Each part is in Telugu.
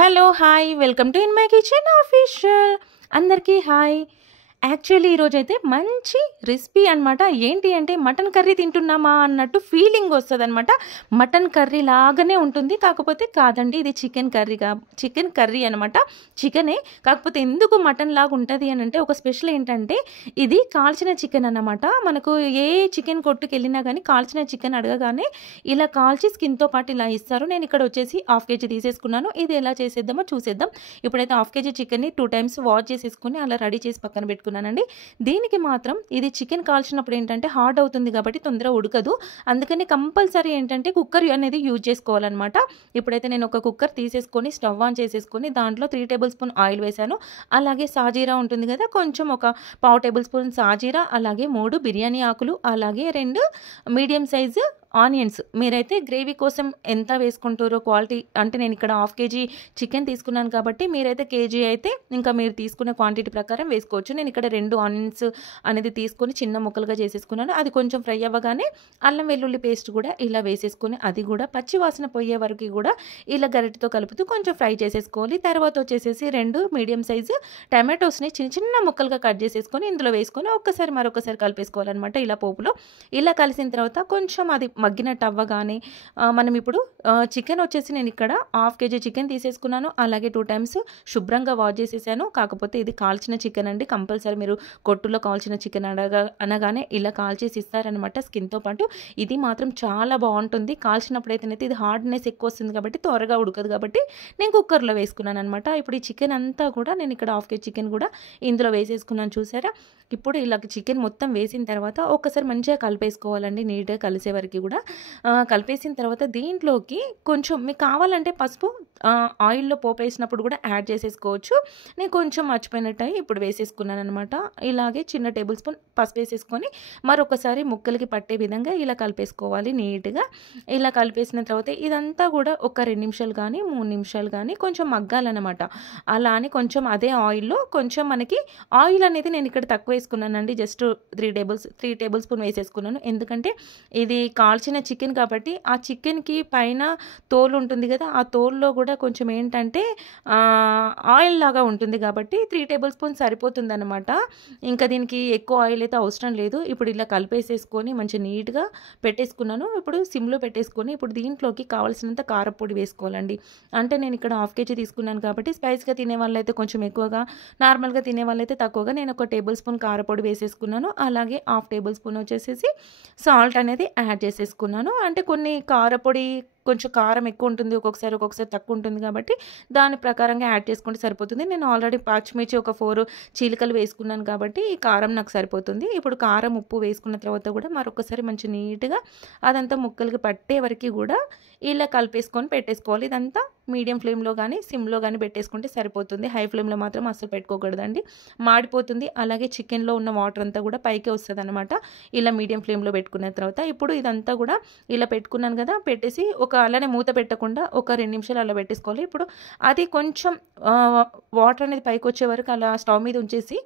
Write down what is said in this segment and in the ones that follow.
Hello! Hi! Welcome to in my kitchen official. అందరికీ హాయ్! యాక్చువల్లీ ఈరోజైతే మంచి రెసిపీ అనమాట. ఏంటి అంటే మటన్ కర్రీ తింటున్నామా అన్నట్టు ఫీలింగ్ వస్తదనమాట. మటన్ కర్రీ లాగానే ఉంటుంది. కాకపోతే కాదండి, ఇది చికెన్ కర్రీ అనమాట. చికెనే, కాకపోతే ఎందుకు మటన్ లాగా ఉంటది అనంటే ఒక స్పెషల్ ఏంటంటే ఇది కాల్చిన చికెన్ అన్నమాట. మనకు ఏ చికెన్ కొట్టుకెళ్ళినా గానీ కాల్చిన చికెన్ అడగగానే ఇలా కాల్చి స్కిన్‌తో పాటు ఇలా ఇస్తారు. నేను ఇక్కడ వచ్చేసి హాఫ్ కేజీ తీసేసుకున్నాను. ఇది ఎలా చేసేద్దామో చూసేద్దాం. ఇప్పుడైతే హాఫ్ కేజీ చికెన్‌ని 2 టైమ్స్ వాష్ చేసేసుకొని అలా రెడీ చేసి పక్కన పెట్టుకున్నానండి. దీనికి మాత్రం ఇది చికెన్ కాల్చినప్పుడు ఏంటంటే హార్డ్ అవుతుంది కాబట్టి తొందరగా ఉడకదు. అందుకని కంపల్సరీ ఏంటంటే కుక్కర్ అనేది యూజ్ చేసుకోవాలన్నమాట. ఇప్పుడైతే నేను ఒక కుక్కర్ తీసేసుకొని స్టవ్ ఆన్ చేసేసుకొని దాంట్లో 3 టేబుల్ స్పూన్ ఆయిల్ వేశాను. అలాగే సాజీరా ఉంటుంది కదా, కొంచెం ఒక పావు టేబుల్ స్పూన్ సాజీరా, అలాగే 3 బిర్యానీ ఆకులు, అలాగే 2 మీడియం సైజు ఆనియన్స్. మీరైతే గ్రేవీ కోసం ఎంత వేసుకుంటారో క్వాలిటీ అంటే నేను ఇక్కడ హాఫ్ కేజీ చికెన్ తీసుకున్నాను కాబట్టి మీరైతే కేజీ అయితే ఇంకా మీరు తీసుకునే క్వాంటిటీ ప్రకారం వేసుకోవచ్చు. నేను ఇక్కడ 2 ఆనియన్స్ అనేది తీసుకొని చిన్న ముక్కలుగా చేసేసుకున్నాను. అది కొంచెం ఫ్రై అవ్వగానే అల్లం వెల్లుల్లి పేస్ట్ కూడా ఇలా వేసేసుకొని అది కూడా పచ్చి వాసన పోయే వరకు కూడా ఇలా గరిటెతో కలుపుతూ కొంచెం ఫ్రై చేసేసుకోవాలి. తర్వాత వచ్చేసేసి 2 మీడియం సైజు టమాటోస్ని చిన్న చిన్న ముక్కలుగా కట్ చేసేసుకొని ఇందులో వేసుకొని మరొకసారి కలిపేసుకోవాలన్నమాట. ఇలా పోపులో ఇలా కలిసిన తర్వాత కొంచెం అది మగ్గినట్టు అవ్వగానే మనం ఇప్పుడు చికెన్ వచ్చేసి నేను ఇక్కడ హాఫ్ కేజీ చికెన్ తీసేసుకున్నాను. అలాగే 2 టైమ్స్ శుభ్రంగా వాష్ చేసేసాను. కాకపోతే ఇది కాల్చిన చికెన్ అండి. కంపల్సరీ మీరు కొట్టులో కాల్చిన చికెన్ అనగానే ఇలా కాల్చేసి ఇస్తారనమాట స్కిన్తో పాటు. ఇది మాత్రం చాలా బాగుంటుంది. కాల్చినప్పుడు అయితేనైతే ఇది హార్డ్నెస్ ఎక్కువ వస్తుంది కాబట్టి త్వరగా ఉడకదు కాబట్టి నేను కుక్కర్లో వేసుకున్నాను అనమాట. ఇప్పుడు ఈ చికెన్ అంతా కూడా నేను ఇక్కడ హాఫ్ కేజీ చికెన్ కూడా ఇందులో వేసేసుకున్నాను. చూసారా? ఇప్పుడు ఇలా చికెన్ మొత్తం వేసిన తర్వాత ఒక్కసారి మంచిగా కలిపేసుకోవాలండి, నీట్గా కలిసే వరకు కూడా. కలిపేసిన తర్వాత దీంట్లోకి కొంచెం మీకు కావాలంటే పసుపు ఆయిల్లో పోపు వేసినప్పుడు కూడా యాడ్ చేసేసుకోవచ్చు. నేను కొంచెం మర్చిపోయినట్టు ఇప్పుడు వేసేసుకున్నాను అనమాట. ఇలాగే చిన్న టేబుల్ స్పూన్ పసుపు వేసేసుకొని మరొకసారి ముక్కలకి పట్టే విధంగా ఇలా కలిపేసుకోవాలి నీట్గా. ఇలా కలిపేసిన తర్వాత ఇదంతా కూడా ఒక 2 నిమిషాలు కానీ 3 నిమిషాలు కానీ కొంచెం మగ్గాలన్నమాట. అలా అని కొంచెం అదే ఆయిల్లో కొంచెం మనకి ఆయిల్ అనేది నేను ఇక్కడ తక్కువ వేసుకున్నానండి. జస్ట్ 3 టేబుల్ స్పూన్ వేసేసుకున్నాను. ఎందుకంటే ఇది కాల్చిన చికెన్ కాబట్టి ఆ చికెన్కి పైన తోలు ఉంటుంది కదా, ఆ తోలులో కూడా కొంచెం ఏంటంటే ఆయిల్ లాగా ఉంటుంది కాబట్టి 3 టేబుల్ స్పూన్ సరిపోతుందన్నమాట. ఇంకా దీనికి ఎక్కువ ఆయిల్ అయితే అవసరం లేదు. ఇప్పుడు ఇలా కలిపేసేసుకొని మంచి నీట్గా పెట్టేసుకున్నాను. ఇప్పుడు సిమ్లో పెట్టేసుకొని ఇప్పుడు దీంట్లోకి కావాల్సినంత కారపొడి వేసుకోవాలండి. అంటే నేను ఇక్కడ హాఫ్ కేజీ తీసుకున్నాను కాబట్టి స్పైస్గా తినే వాళ్ళైతే కొంచెం ఎక్కువగా, నార్మల్గా తినే వాళ్ళైతే తక్కువగా నేను ఒక టేబుల్ స్పూన్ కారపొడి వేసేసుకున్నాను. అలాగే హాఫ్ టేబుల్ స్పూన్ వచ్చేసేసి సాల్ట్ అనేది యాడ్ చేసేసుకున్నాను. అంటే కొన్ని కారపొడి కొంచెం కారం ఎక్కువ ఉంటుంది, ఒక్కొక్కసారి తక్కువ ఉంటుంది కాబట్టి దాని ప్రకారంగా యాడ్ చేసుకుంటే సరిపోతుంది. నేను ఆల్రెడీ పచ్చిమిర్చి ఒక 4 చీలికలు వేసుకున్నాను కాబట్టి ఈ కారం నాకు సరిపోతుంది. ఇప్పుడు కారం ఉప్పు వేసుకున్న తర్వాత కూడా మరొకసారి మంచి నీట్గా అదంతా ముక్కలకి పట్టే వరకు కూడా ఇలా కలిపేసుకొని పెట్టేసుకోవాలి. ఇదంతా మీడియం ఫ్లేమ్లో కానీ సిమ్లో కానీ పెట్టేసుకుంటే సరిపోతుంది. హై ఫ్లేమ్లో మాత్రం అస్సలు పెట్టుకోకూడదండి, మాడిపోతుంది. అలాగే చికెన్లో ఉన్న వాటర్ అంతా కూడా పైకి వస్తుంది అనమాట. ఇలా మీడియం ఫ్లేమ్లో పెట్టుకున్న తర్వాత ఇప్పుడు ఇదంతా కూడా ఇలా పెట్టుకున్నాను కదా, పెట్టేసి అలానే మూత పెట్టకుండా ఒక 2 నిమిషాలు అలా పెట్టేసుకోవాలి. ఇప్పుడు అది కొంచెం వాటర్ అనేది పైకి వచ్చే వరకు అలా స్టవ్ మీద ఉంచేసి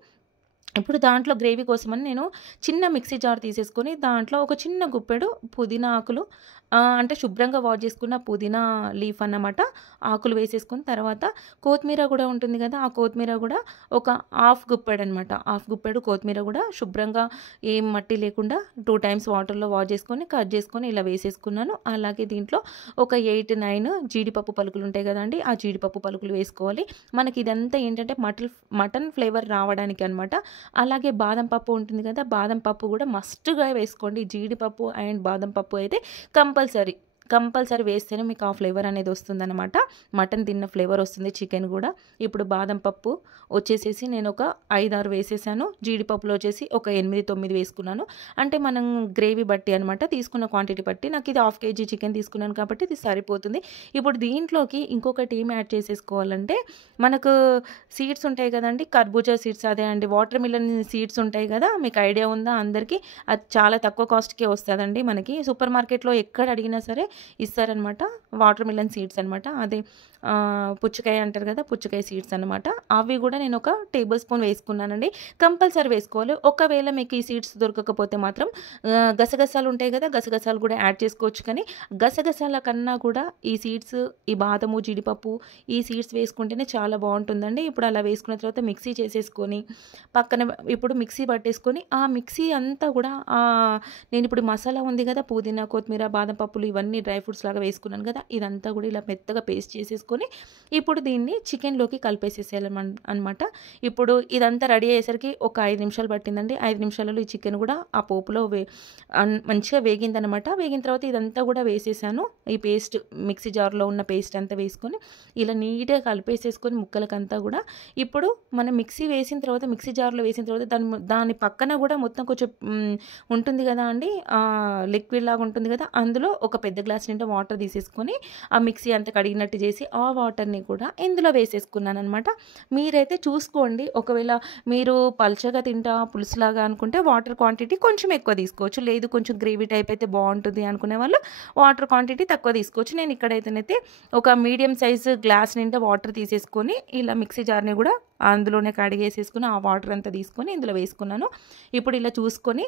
ఇప్పుడు దాంట్లో గ్రేవీ కోసమని నేను చిన్న మిక్సీ జార్ తీసేసుకొని దాంట్లో ఒక చిన్న గుప్పెడు పుదీనా ఆకులు, అంటే శుభ్రంగా వాష్ చేసుకున్న పుదీనా లీఫ్ అన్నమాట, ఆకులు వేసేసుకుని తర్వాత కొత్తిమీర కూడా ఉంటుంది కదా, ఆ కొత్తిమీర కూడా ఒక హాఫ్ గుప్పెడు అనమాట. హాఫ్ గుప్పెడు కొత్తిమీర కూడా శుభ్రంగా ఏం మట్టి లేకుండా 2 టైమ్స్ వాటర్లో వాష్ చేసుకొని కట్ చేసుకొని ఇలా వేసేసుకున్నాను. అలాగే దీంట్లో ఒక 8, 9 జీడిపప్పు పలుకులు ఉంటాయి కదండి, ఆ జీడిపప్పు పలుకులు వేసుకోవాలి. మనకి ఇదంతా ఏంటంటే మటన్ ఫ్లేవర్ రావడానికి అనమాట. అలాగే బాదం పప్పు ఉంటుంది కదా, బాదం పప్పు కూడా మస్ట్గా వేసుకోండి. జీడిపప్పు అండ్ బాదం పప్పు అయితే కంపల్సరీ వేస్తేనే మీకు ఆ ఫ్లేవర్ అనేది వస్తుందన్నమాట. మటన్ తిన్న ఫ్లేవర్ వస్తుంది, చికెన్ కూడా. ఇప్పుడు బాదం పప్పు వచ్చేసేసి నేను ఒక 5, 6 వేసేసాను. జీడిపప్పులో వచ్చేసి ఒక 8, 9 వేసుకున్నాను. అంటే మనం గ్రేవీ బట్టి అనమాట, తీసుకున్న క్వాంటిటీ బట్టి. నాకు ఇది హాఫ్ కేజీ చికెన్ తీసుకున్నాను కాబట్టి ఇది సరిపోతుంది. ఇప్పుడు దీంట్లోకి ఇంకొకటి ఏం యాడ్ చేసేసుకోవాలంటే మనకు సీడ్స్ ఉంటాయి కదండి, కర్బూజా సీడ్స్, అదే అండి వాటర్ మిలన్ సీడ్స్ ఉంటాయి కదా, మీకు ఐడియా ఉందా అందరికీ? అది చాలా తక్కువ కాస్ట్కే వస్తుందండి మనకి. సూపర్ మార్కెట్లో ఎక్కడ అడిగినా సరే ఇస్తారనమాట, వాటర్ మిలన్ సీడ్స్ అనమాట. అదే పుచ్చకాయ అంటారు కదా, పుచ్చకాయ సీడ్స్ అనమాట. అవి కూడా నేను ఒక టేబుల్ స్పూన్ వేసుకున్నానండి. కంపల్సరీ వేసుకోవాలి. ఒకవేళ మీకు ఈ సీడ్స్ దొరకకపోతే మాత్రం గసగసాలు ఉంటాయి కదా, గసగసాలు కూడా యాడ్ చేసుకోవచ్చు. కానీ గసగసాల కన్నా కూడా ఈ సీడ్స్, ఈ బాదము, జీడిపప్పు, ఈ సీడ్స్ వేసుకుంటేనే చాలా బాగుంటుందండి. ఇప్పుడు అలా వేసుకున్న తర్వాత మిక్సీ చేసేసుకొని పక్కన ఇప్పుడు మిక్సీ పట్టేసుకొని ఆ మిక్సీ అంతా కూడా నేను ఇప్పుడు మసాలా ఉంది కదా, పుదీనా, కొత్తిమీర, బాదం పప్పులు ఇవన్నీ డ్రై ఫ్రూట్స్ లాగా వేసుకున్నాను కదా, ఇదంతా కూడా ఇలా మెత్తగా పేస్ట్ చేసేసుకొని ఇప్పుడు దీన్ని చికెన్లోకి కలిపేసేసేయాలన్నమాట. ఇప్పుడు ఇదంతా రెడీ అయ్యేసరికి ఒక 5 నిమిషాలు పట్టిందండి. 5 నిమిషాలలో ఈ చికెన్ కూడా ఆ పోపులో మంచిగా వేగిందనమాట. వేగిన తర్వాత ఇదంతా కూడా వేసేసాను. ఈ పేస్ట్, మిక్సీ జార్లో ఉన్న పేస్ట్ అంతా వేసుకొని ఇలా నీట్గా కలిపేసేసుకొని ముక్కలకంతా కూడా ఇప్పుడు మనం మిక్సీ వేసిన తర్వాత, మిక్సీ జార్లో వేసిన తర్వాత దాని పక్కన కూడా మొత్తం కొంచెం ఉంటుంది కదా అండి, లిక్విడ్ లాగా ఉంటుంది కదా, అందులో ఒక పెద్ద గ్లాస్ నిండా వాటర్ తీసేసుకొని ఆ మిక్సీ అంతా కడిగినట్టు చేసి ఆ వాటర్ని కూడా ఇందులో వేసేసుకున్నాను అనమాట. మీరైతే చూసుకోండి, ఒకవేళ మీరు పల్చగా తింటా పులుసులాగా అనుకుంటే వాటర్ క్వాంటిటీ కొంచెం ఎక్కువ తీసుకోవచ్చు. లేదు కొంచెం గ్రేవీ టైప్ అయితే బాగుంటుంది అనుకునే వాళ్ళు వాటర్ క్వాంటిటీ తక్కువ తీసుకోవచ్చు. నేను ఇక్కడైతేనైతే ఒక మీడియం సైజు గ్లాస్ నిండా వాటర్ తీసేసుకొని ఇలా మిక్సీ జార్ని కూడా అందులోనే కడిగేసేసుకుని ఆ వాటర్ అంతా తీసుకొని ఇందులో వేసుకున్నాను. ఇప్పుడు ఇలా చూసుకొని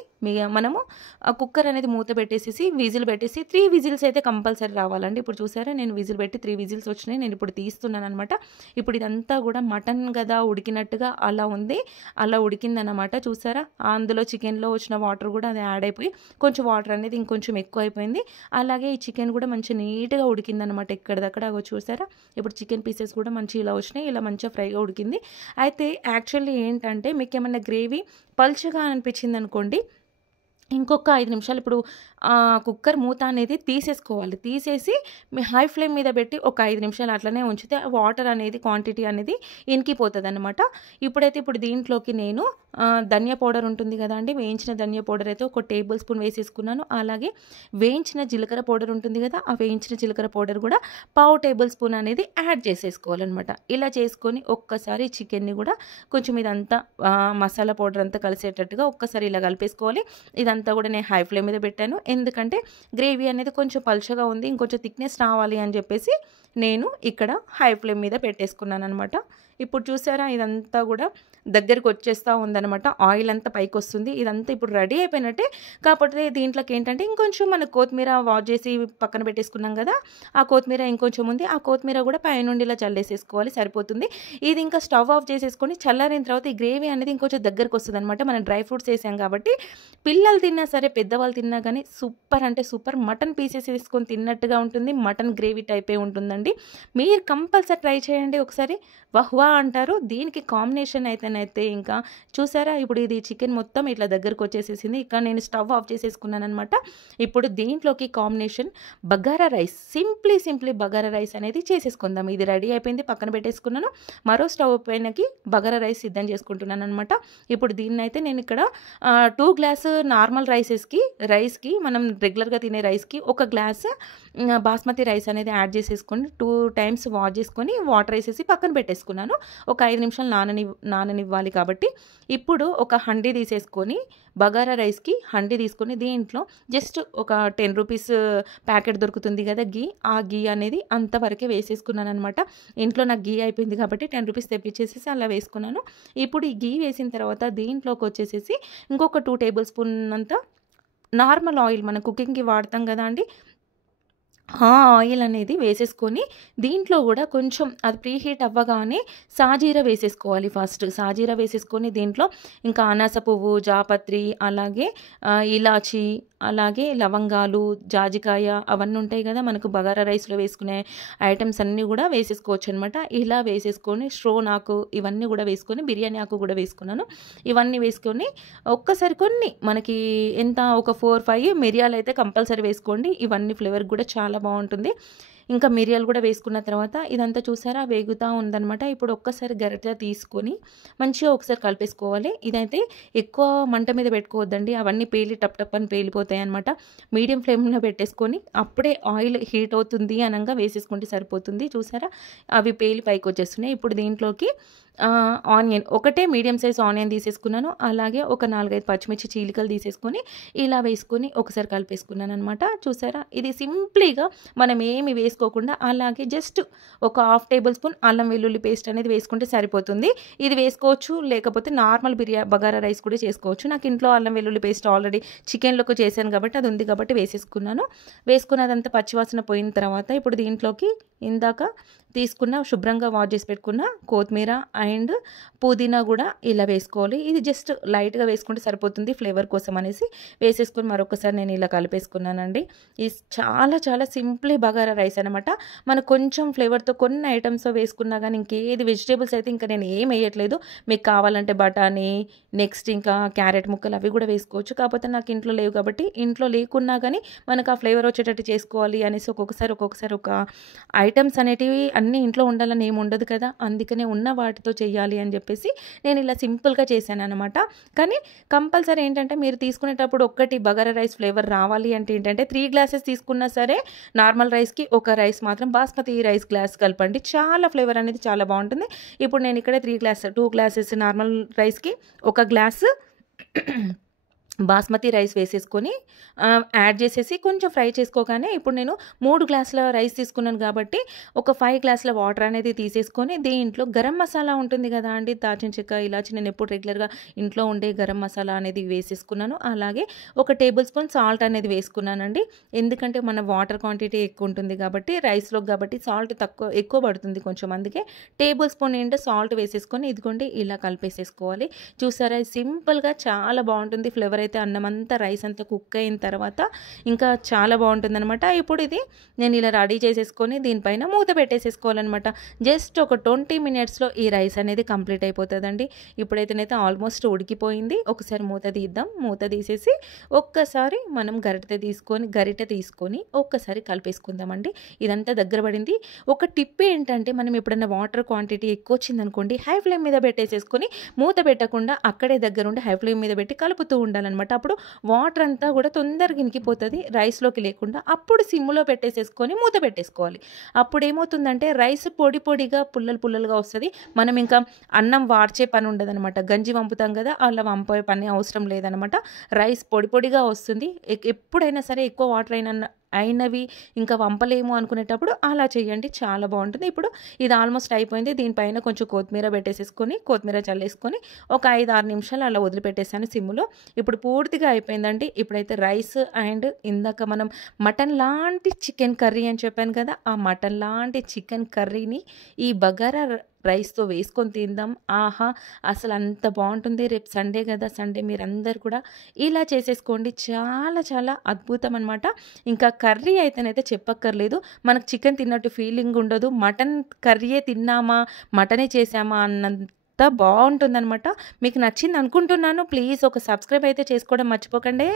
మనము ఆ కుక్కర్ అనేది మూత పెట్టేసేసి విజిల్ పెట్టేసి 3 విజిల్స్ అయితే కంపల్సరీ రావాలండి. ఇప్పుడు చూసారా, నేను విజిల్ పెట్టి 3 విజిల్స్ వచ్చినాయి. నేను ఇప్పుడు తీస్తున్నాను అనమాట. ఇప్పుడు ఇదంతా కూడా మటన్ కదా ఉడికినట్టుగా అలా ఉంది, అలా ఉడికిందనమాట. చూసారా, అందులో చికెన్లో వచ్చిన వాటర్ కూడా అది యాడ్ అయిపోయి కొంచెం వాటర్ అనేది ఇంకొంచెం ఎక్కువ అయిపోయింది. అలాగే ఈ చికెన్ కూడా మంచి నీట్గా ఉడికిందనమాట. ఎక్కడిదక్కడ చూసారా, ఇప్పుడు చికెన్ పీసెస్ కూడా మంచి ఇలా వచ్చినాయి, ఇలా మంచిగా ఫ్రైగా ఉడికింది. అయితే యాక్చువల్లీ ఏంటంటే మీకు ఏమన్నా గ్రేవీ పల్చగా అనిపించింది అనుకోండి, ఇంకొక 5 నిమిషాలు ఇప్పుడు కుక్కర్ మూత అనేది తీసేసుకోవాలి. తీసేసి మీ హై ఫ్లేమ్ మీద పెట్టి ఒక 5 నిమిషాలు అట్లనే ఉంచితే వాటర్ అనేది క్వాంటిటీ అనేది ఇంకిపోతుంది అనమాట. ఇప్పుడు దీంట్లోకి నేను ధనియా పౌడర్ ఉంటుంది కదా అండి, వేయించిన ధనియా పౌడర్ అయితే ఒక టేబుల్ స్పూన్ వేసేసుకున్నాను. అలాగే వేయించిన జీలకర్ర పౌడర్ ఉంటుంది కదా, ఆ వేయించిన జీలకర్ర పౌడర్ కూడా 1/2 టేబుల్ స్పూన్ అనేది యాడ్ చేసేసుకోవాలన్నమాట. ఇలా చేసుకొని ఒక్కసారి చికెన్ని కూడా కొంచెం ఇదంతా మసాలా పౌడర్ అంతా కలిసేటట్టుగా ఒక్కసారి ఇలా కలిపేసుకోవాలి. ఇదంతా కూడా నేను హై ఫ్లేమ్ మీద పెట్టాను, ఎందుకంటే గ్రేవీ అనేది కొంచెం పల్చగా ఉంది, ఇంకొంచెం థిక్నెస్ రావాలి అని చెప్పేసి నేను ఇక్కడ హై ఫ్లేమ్ మీద పెట్టేసుకున్నాను అనమాట. ఇప్పుడు చూసారా, ఇదంతా కూడా దగ్గరికి వచ్చేస్తూ ఉందన్నమాట. ఆయిల్ అంతా పైకి వస్తుంది. ఇదంతా ఇప్పుడు రెడీ అయిపోయినట్టే. కాకపోతే దీంట్లోకి ఏంటంటే ఇంకొంచెం మనకు కొత్తిమీర వాష్ చేసి పక్కన పెట్టేసుకున్నాం కదా, ఆ కొత్తిమీర ఇంకొంచెం ఉంది. ఆ కొత్తిమీర కూడా పైనుండి ఇలా చల్లేసేసుకోవాలి, సరిపోతుంది. ఇది ఇంకా స్టవ్ ఆఫ్ చేసేసుకొని చల్లారిన తర్వాత ఈ గ్రేవీ అనేది ఇంకొంచెం దగ్గరకు వస్తుంది అనమాట. మనం డ్రై ఫ్రూట్స్ వేసాం కాబట్టి పిల్లలు తిన్నా సరే, పెద్దవాళ్ళు తిన్నా కానీ సూపర్ అంటే సూపర్ మటన్ పీసెస్ వేసుకొని తిన్నట్టుగా ఉంటుంది. మటన్ గ్రేవీ టైపే ఉంటుందండి. మీరు కంపల్సరీ ట్రై చేయండి ఒకసారి, వహ్వా అంటారు. దీనికి కాంబినేషన్ అయితేనైతే ఇంకా చూసారా, ఇప్పుడు ఇది చికెన్ మొత్తం ఇట్లా దగ్గరకు వచ్చేసేసింది. ఇక్కడ నేను స్టవ్ ఆఫ్ చేసేసుకున్నాను అనమాట. ఇప్పుడు దీంట్లోకి combination bagara rice, simply bagara rice అనేది చేసేసుకుందాం. ఇది రెడీ అయిపోయింది, పక్కన పెట్టేసుకున్నాను. మరో స్టవ్ పైనకి బగారా రైస్ సిద్ధం చేసుకుంటున్నాను అనమాట. ఇప్పుడు దీన్ని అయితే నేను ఇక్కడ 2 గ్లాసు నార్మల్ రైస్కి మనం రెగ్యులర్గా తినే రైస్కి 1 గ్లాస్ బాస్మతి రైస్ అనేది యాడ్ చేసేసుకొని 2 టైమ్స్ వాష్ చేసుకొని వాటర్ వేసేసి పక్కన పెట్టేసుకున్నాను. ఒక 5 నిమిషాలు నాననివ్వాలి కాబట్టి ఇప్పుడు ఒక హండీ తీసేసుకొని బగారా రైస్కి హండీ తీసుకొని దీంట్లో జస్ట్ ఒక 10 రూపీస్ ప్యాకెట్ దొరుకుతుంది కదా గీ, ఆ గీ అనేది అంతవరకే వేసేసుకున్నాను అనమాట. ఇంట్లో నాకు గీ అయిపోయింది కాబట్టి 10 రూపీస్ తెప్పించేసేసి అలా వేసుకున్నాను. ఇప్పుడు ఈ గీ వేసిన తర్వాత దీంట్లోకి వచ్చేసేసి ఇంకొక 2 టేబుల్ స్పూన్ అంతా నార్మల్ ఆయిల్, మనం కుకింగ్కి వాడతాం కదా అండి, ఆ ఆయిల్ అనేది వేసేసుకొని దీంట్లో కూడా కొంచెం అది ప్రీ హీట్ అవ్వగానే సాజీరా వేసేసుకోవాలి. ఫస్ట్ సాజీరా వేసేసుకొని దీంట్లో ఇంకా అనాస పువ్వు, జాపత్రి, అలాగే ఇలాచి, అలాగే లవంగాలు, జాజికాయ అవన్నీ ఉంటాయి కదా మనకు బగారా రైస్లో వేసుకునే ఐటమ్స్ అన్నీ కూడా వేసేసుకోవచ్చు అనమాట. ఇలా వేసేసుకొని స్ట్రోన్ ఆకు ఇవన్నీ కూడా వేసుకొని, బిర్యానీ ఆకు కూడా వేసుకున్నాను. ఇవన్నీ వేసుకొని ఒక్కసారి కొన్ని మనకి ఎంత ఒక 4-5 మిరియాలు అయితే కంపల్సరీ వేసుకోండి. ఇవన్నీ ఫ్లేవర్ కూడా చాలా బాగుంటుంది. ఇంకా మిరియాలు కూడా వేసుకున్న తర్వాత ఇదంతా చూసారా వేగుతూ ఉందనమాట. ఇప్పుడు ఒక్కసారి గరిటె తీసుకొని మంచిగా ఒకసారి కలిపేసుకోవాలి. ఇదైతే ఎక్కువ మంట మీద పెట్టుకోవద్దండి, అవన్నీ పేలి టప్ అని పేలిపోతాయి అనమాట. మీడియం ఫ్లేమ్లో పెట్టేసుకొని అప్పుడే ఆయిల్ హీట్ అవుతుంది అనగా వేసేసుకుంటే సరిపోతుంది. చూసారా అవి పేలి పైకి వచ్చేస్తున్నాయి. ఇప్పుడు దీంట్లోకి ఆనియన్ ఒకటే మీడియం సైజ్ ఆనియన్ తీసేసుకున్నాను. అలాగే ఒక 4, 5 పచ్చిమిర్చి చీలికలు తీసేసుకొని ఇలా వేసుకొని ఒకసారి కలిపేసుకున్నాననమాట. చూసారా? ఇది సింప్లీగా మనం ఏమి వేసుకోకుండా అలాగే జస్ట్ ఒక హాఫ్ టేబుల్ స్పూన్ అల్లం వెల్లుల్లి పేస్ట్ అనేది వేసుకుంటే సరిపోతుంది. ఇది వేసుకోవచ్చు, లేకపోతే నార్మల్ బగారా రైస్ కూడా చేసుకోవచ్చు. నాకు ఇంట్లో అల్లం వెల్లుల్లి పేస్ట్ ఆల్రెడీ చికెన్లోకి చేశాను కాబట్టి అది ఉంది కాబట్టి వేసేసుకున్నాను. వేసుకున్నదంతా పచ్చివాసన పోయిన తర్వాత ఇప్పుడు దీంట్లోకి ఇందాక తీసుకున్న శుభ్రంగా వాష్ చేసి పెట్టుకున్న కొత్తిమీర అండ్ పుదీనా కూడా ఇలా వేసుకోవాలి. ఇది జస్ట్ లైట్గా వేసుకుంటే సరిపోతుంది ఫ్లేవర్ కోసం అనేసి వేసేసుకొని మరొకసారి నేను ఇలా కలిపేసుకున్నానండి. ఇది చాలా చాలా సింప్లీ బగారా రైస్ అనమాట. మనకు కొంచెం ఫ్లేవర్తో కొన్ని ఐటమ్స్ వేసుకున్నా కానీ ఇంకేది వెజిటేబుల్స్ అయితే ఇంకా నేను ఏం వేయట్లేదు. మీకు కావాలంటే బఠానీ, నెక్స్ట్ ఇంకా క్యారెట్ ముక్కలు అవి కూడా వేసుకోవచ్చు. కాకపోతే నాకు ఇంట్లో లేవు కాబట్టి ఇంట్లో లేకున్నా కానీ మనకు ఆ ఫ్లేవర్ వచ్చేటట్టు చేసుకోవాలి అనేసి ఒక్కొక్కసారి ఒక ఐటమ్స్ అనేటివి అన్నీ ఇంట్లో ఉండాలని ఏమి ఉండదు కదా, అందుకనే ఉన్న వాటితో చేయాలి అని చెప్పేసి నేను ఇలా సింపుల్గా చేశాను అనమాట. కానీ కంపల్సరీ ఏంటంటే మీరు తీసుకునేటప్పుడు ఒక్కటి బగారా రైస్ ఫ్లేవర్ రావాలి అంటే ఏంటంటే 3 గ్లాసెస్ తీసుకున్నా సరే నార్మల్ రైస్కి ఒక రైస్ మాత్రం బాస్మతి రైస్ గ్లాస్ కలపండి. చాలా ఫ్లేవర్ అనేది చాలా బాగుంటుంది. ఇప్పుడు నేను ఇక్కడ 2 గ్లాసెస్ నార్మల్ రైస్కి ఒక గ్లాసు బాస్మతి రైస్ వేసేసుకొని యాడ్ చేసేసి కొంచెం ఫ్రై చేసుకోగానే ఇప్పుడు నేను 3 గ్లాసుల రైస్ తీసుకున్నాను కాబట్టి ఒక 5 గ్లాసుల వాటర్ అనేది తీసేసుకొని దీంట్లో గరం మసాలా ఉంటుంది కదా అండి, దాల్చిన చెక్క, ఇలాచి, నేను ఎప్పుడు రెగ్యులర్గా ఇంట్లో ఉండే గరం మసాలా అనేది వేసేసుకున్నాను. అలాగే ఒక టేబుల్ స్పూన్ సాల్ట్ అనేది వేసుకున్నానండి. ఎందుకంటే మన వాటర్ క్వాంటిటీ ఎక్కువ ఉంటుంది కాబట్టి రైస్లో కాబట్టి సాల్ట్ ఎక్కువ పడుతుంది కొంచెం, అందుకే టేబుల్ స్పూన్ ఏంటో సాల్ట్ వేసేసుకొని ఇదిగోండి ఇలా కలిపేసేసుకోవాలి. చూసారా? సింపుల్గా చాలా బాగుంటుంది. ఫ్లేవర్ అయితే అన్నం అంతా రైస్ అంతా కుక్ అయిన తర్వాత ఇంకా చాలా బాగుంటుంది అనమాట. ఇప్పుడు ఇది నేను ఇలా రెడీ చేసేసుకొని దీనిపైన మూత పెట్టేసేసుకోవాలన్నమాట. జస్ట్ ఒక 20 మినిట్స్లో ఈ రైస్ అనేది కంప్లీట్ అయిపోతుందండి. ఇప్పుడైతేనైతే ఆల్మోస్ట్ ఉడికిపోయింది. ఒకసారి మూత తీద్దాం. మూత తీసేసి ఒక్కసారి మనం గరిటె తీసుకొని ఒక్కసారి కలిపేసుకుందామండి. ఇదంతా దగ్గర పడింది. ఒక టిప్ ఏంటంటే మనం ఎప్పుడైనా వాటర్ క్వాంటిటీ ఎక్కువ వచ్చిందనుకోండి హై ఫ్లేమ్ మీద పెట్టేసేసుకొని మూత పెట్టకుండా అక్కడే దగ్గరుండి హై ఫ్లేమ్ మీద పెట్టి కలుపుతూ ఉండాలన్నమాట. అప్పుడు వాటర్ అంతా కూడా తొందరగా ఇంకిపోతుంది రైస్లోకి లేకుండా. అప్పుడు సిమ్లో పెట్టేసేసుకొని మూత పెట్టేసుకోవాలి. అప్పుడు ఏమవుతుందంటే రైస్ పొడిగా పుల్లలుగా వస్తుంది. మనం ఇంకా అన్నం వార్చే పని ఉండదనమాట. గంజి వంపుతాం కదా, అలా వంపే పని అవసరం లేదనమాట. రైస్ పొడిగా వస్తుంది. ఎప్పుడైనా సరే ఎక్కువ వాటర్ అయినవి ఇంకా వంపలేము అనుకునేటప్పుడు అలా చేయండి, చాలా బాగుంటుంది. ఇప్పుడు ఇది ఆల్మోస్ట్ అయిపోయింది. దీనిపైన కొంచెం కొత్తిమీర చల్లేసుకొని ఒక 5-6 నిమిషాలు అలా వదిలిపెట్టేసాను సిమ్లో. ఇప్పుడు పూర్తిగా అయిపోయిందండి. ఇప్పుడైతే రైస్ అండ్ ఇందాక మనం మటన్ లాంటి చికెన్ కర్రీ అని చెప్పాను కదా, ఆ మటన్ లాంటి చికెన్ కర్రీని ఈ బగారా రైస్తో వేసుకొని తిందాం. ఆహా, అసలు అంత బాగుంటుంది. రేపు సండే కదా, సండే మీరందరూ కూడా ఇలా చేసేసుకోండి. చాలా చాలా అద్భుతం అనమాట. ఇంకా కర్రీ అయితేనైతే చెప్పక్కర్లేదు, మనకు చికెన్ తిన్నట్టు ఫీలింగ్ ఉండదు. మటన్ కర్రీయే తిన్నామా, మటనే చేసామా అన్నంత బాగుంటుందన్నమాట. మీకు నచ్చింది అనుకుంటున్నాను. ప్లీజ్ ఒక సబ్స్క్రైబ్ అయితే చేసుకోవడం మర్చిపోకండి.